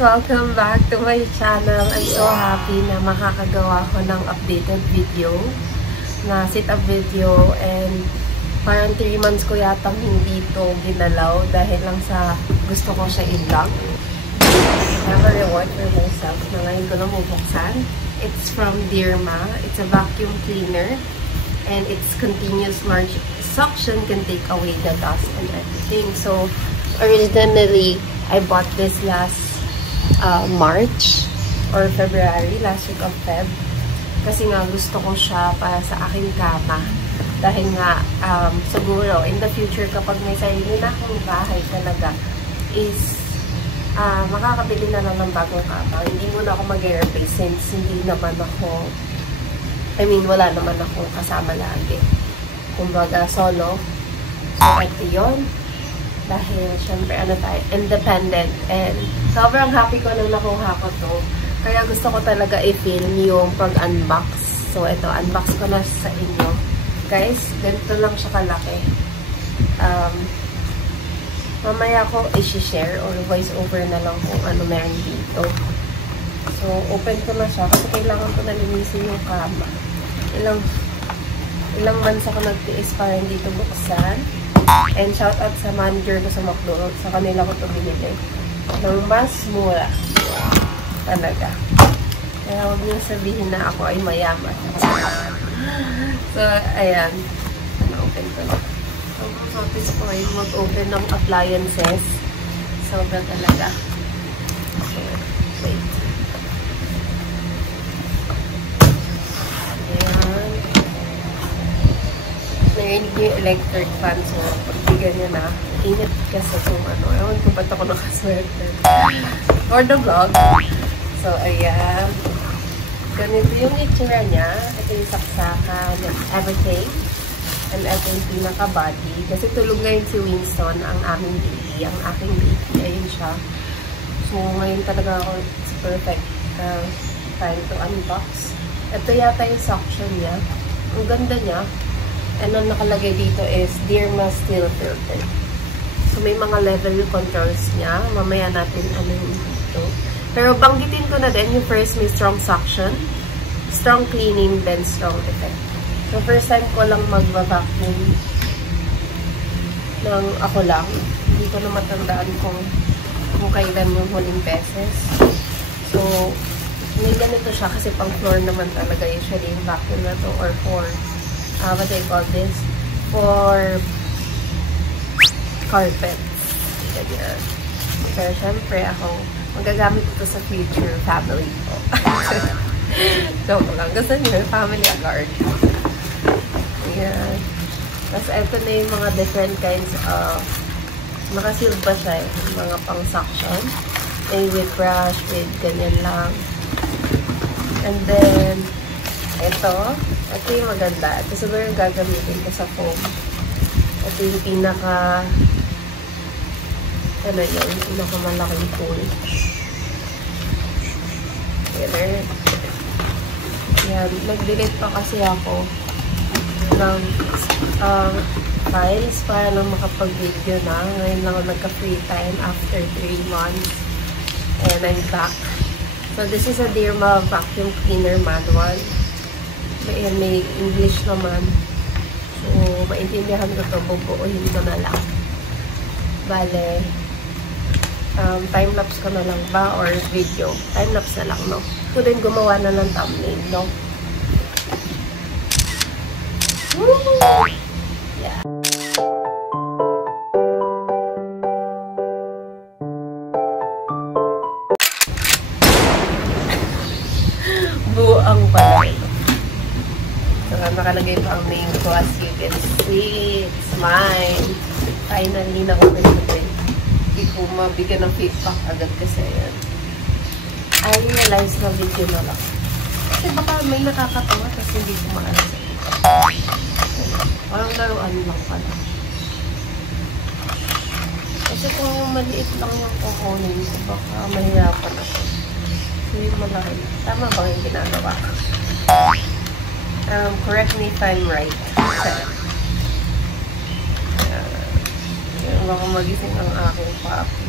Welcome back to my channel. I'm so happy na makakagawa ko ng updated video na sit-up video, and parang 3 months ko yatang hindi ito ginalaw dahil lang sa gusto ko siya i-vlog. I have a reward for myself na ngayon ko lang bubuksan. It's from Dirma. It's a vacuum cleaner and its continuous large suction can take away the dust and everything. So originally I bought this last March or February, last week of Feb. Kasi nga gusto ko siya para sa aking kama. Dahil nga, siguro, in the future, kapag may sarili na akong bahay talaga, is makakabili na lang ng bagong kama. Hindi mo na ako mag-replace since hindi naman ako, wala naman ako kasama lagi. Kumbaga, solo. So, ito yun. Dahil, syempre, independent. And, sobrang happy ko nang nakuha ko to. Kaya gusto ko talaga i-film yung pag-unbox. So, ito, unbox ko na sa inyo. Guys, ganito lang siya kalaki. Mamaya ko i-share or voice over na lang kung ano meron dito. So, open ko na siya kasi kailangan ko na linisin yung kama. Ilang months ako nagtiis para hindi ito buksan. And shout out sa manager ko sa McDonald's. Sa kanila ko ito binili. Ng mas mura. Talaga. Kaya huwag niyo sabihin na ako ay mayaman. So, ayan. Open ko na. So, notice ko ay mag-open ng appliances. Sobra talaga. So, wait. Ayan. Narinig niyo yung electric fan. So, pagbigan niya na. Init kasi kung ano. Ewan ko ba't ako nakasweater. For the vlog. So, ayan. Ganito yung itsura niya. Ito yung saksakan, everything. And ito yung pinaka-body. Kasi tulog ngayon si Winston, ang aming baby. Ang aking baby. Ayun siya. So, ngayon talaga ako, it's perfect time to unbox. Ito yata yung suction niya. Ang ganda niya. And ang nakalagay dito is Dirma Steel Filter. So, may mga level controls niya. Mamaya natin ano yung dito. Pero banggitin ko na din, yung first may strong suction, strong cleaning, then strong effect. So, first time ko lang magva-vacuum ng ako lang. Hindi ko na matandaan kung kailan yung huling beses. So, may ganito siya kasi pang floor naman talaga usually yung vacuum na to, or for, what do I call this? For carpet. Ganyan. Pero syempre ako, magagamit ito sa future family ko. Joke lang. Gusto niyo, family agad. Ayan. Tapos, ito na yung mga different kinds of nakasealed pa siya eh. Mga pang-suction. May with brush, with ganyan lang. And then, ito yung maganda. Ito siguro yung gagamitin ko sa foam. Ito yung pinaka ano yun, yung pinakamalaking tool. Yan, nag-delete pa kasi ako ng files para lang makapag-video na. Ngayon lang ako nagka-free time after 3 months. And I'm back. So, this is a Dirma vacuum cleaner manual. Ayan, may English naman. So, maintindihan ko ito. Bubuuhin ko na lang. Bale, time-lapse ko na lang ba or video? Time-lapse na lang, no? So, din gumawa na ng thumbnail, no? Woo! Yeah. Buang pala. So, nakalagay pa ang name ko, as you can see. It's mine. Finally, na-open ko din. Hindi ko mabigyan ng feedback agad kasi yan. I realize na video na lang. Kasi baka may nakakatawa kasi hindi ko maalas. Parang laruan lang pala. Kasi kung maliit lang yung kukunin ko, baka mahirapan ako. So yung malaki. Tama ba yung ginagawa ko? Correct me if I'm right. Baka magising ang aking papi.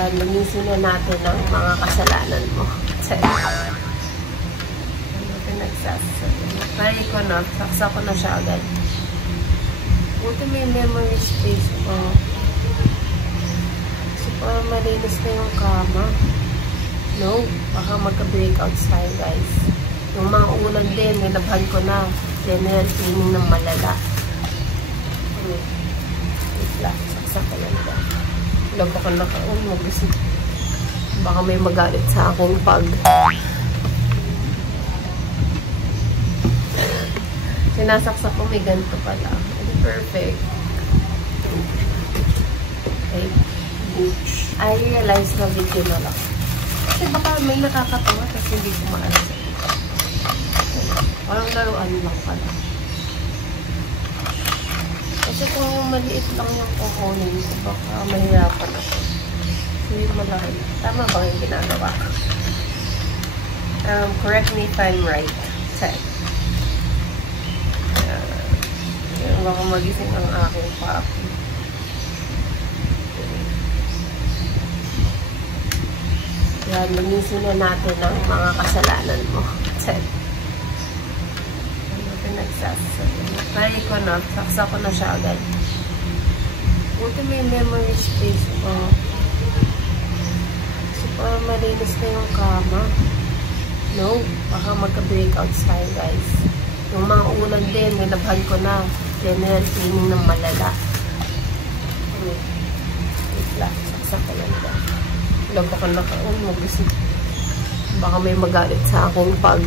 Yan, linisin na natin ang mga kasalanan mo. Ano pinagsasabi? Pari ko na, saksa ko na siya agad. Buti may memory space po. Kasi parang malinis na yung kama. No, baka magka-breakouts tayo guys. Yung mga ulan din, nilabhan ko na. General cleaning ng malala. Wait lang, saksa ko lang ba. Ilang baka nakaon, mag-isip. Baka may magalit sa akong pag. Sinasaksak ko, may ganito pala. Perfect. Okay. I realized na video na lang. Kasi baka may nakakatawa kasi hindi ko maalas. Parang laruan lang pala. Kasi kung maliit lang yung kukunin ko, baka mahirapan ako. Kasi malaki. Tama ba yung ginagawa? Correct me if I'm right. Set. Baka magising ang aking papi. Yan, linisin na natin ang mga kasalanan mo. Set. Ano pinagsasabi? Pari ko na, saksa ko na siya agad. Buti may memory space po. Kasi parang malinis na yung kama. No, baka magka-breakouts tayo guys. Yung mga ulan din, nilabhan ko na. General cleaning ng malala. Wait lang, saksa ko lang ba. Ilang baka nakaon, mag-isip. Baka may magalit sa akong pag.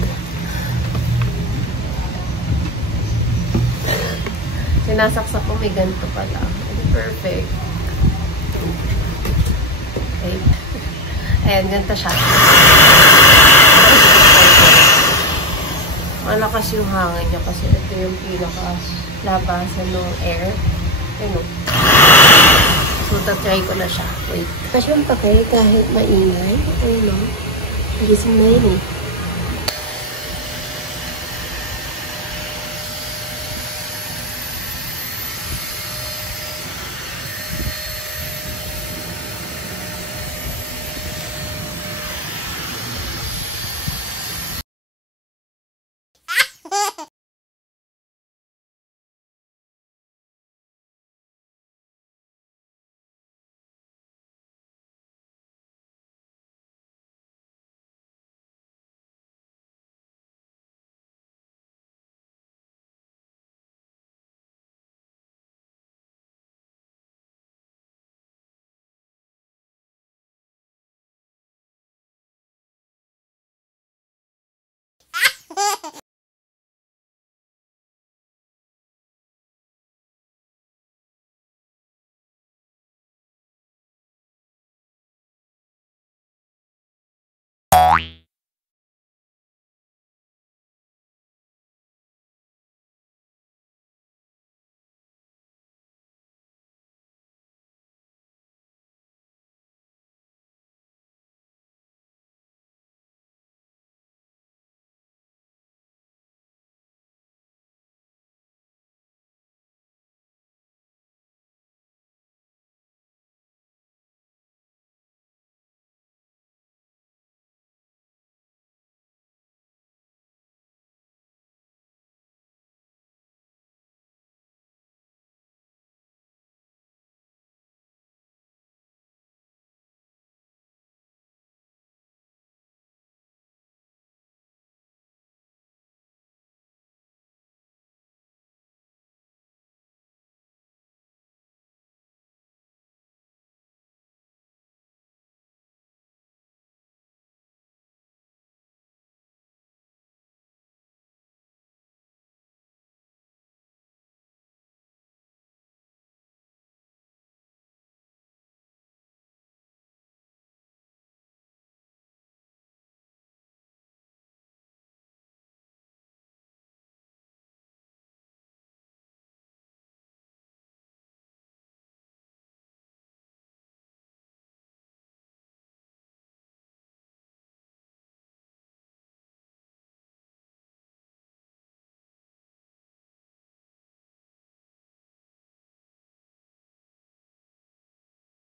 Sinasaksak ko, may ganito pala. Perfect. Okay. Ayan, ganito siya. Malakas yung hangin niya kasi ito yung pinaka-labasan ng air. Ayun. So, tatry ko na siya. Wait. Kasi yung takay kahit maingay. Ayun, no? Gising na yun eh.